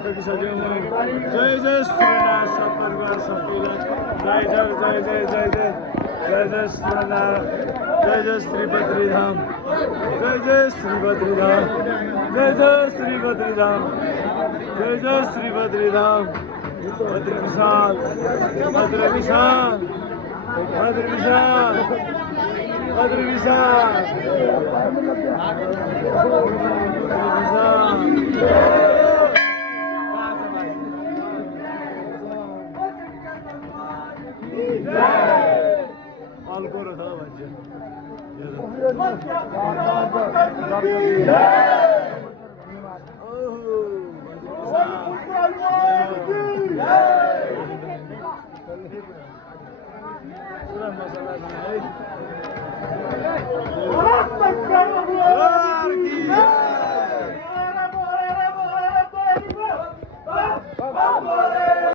सजिलो जय जय श्रीनाथ सपरिवार सबैलाई जय जय जय जय जय जय जय जय श्रीनाथ जय जय श्री बद्रीधाम जय जय श्री बद्रीधाम जय जय श्री बद्रीधाम जय जय श्री बद्रीधाम बद्री विशाल बद्री विशाल बद्री विशाल बद्री विशाल Alcoro, tá,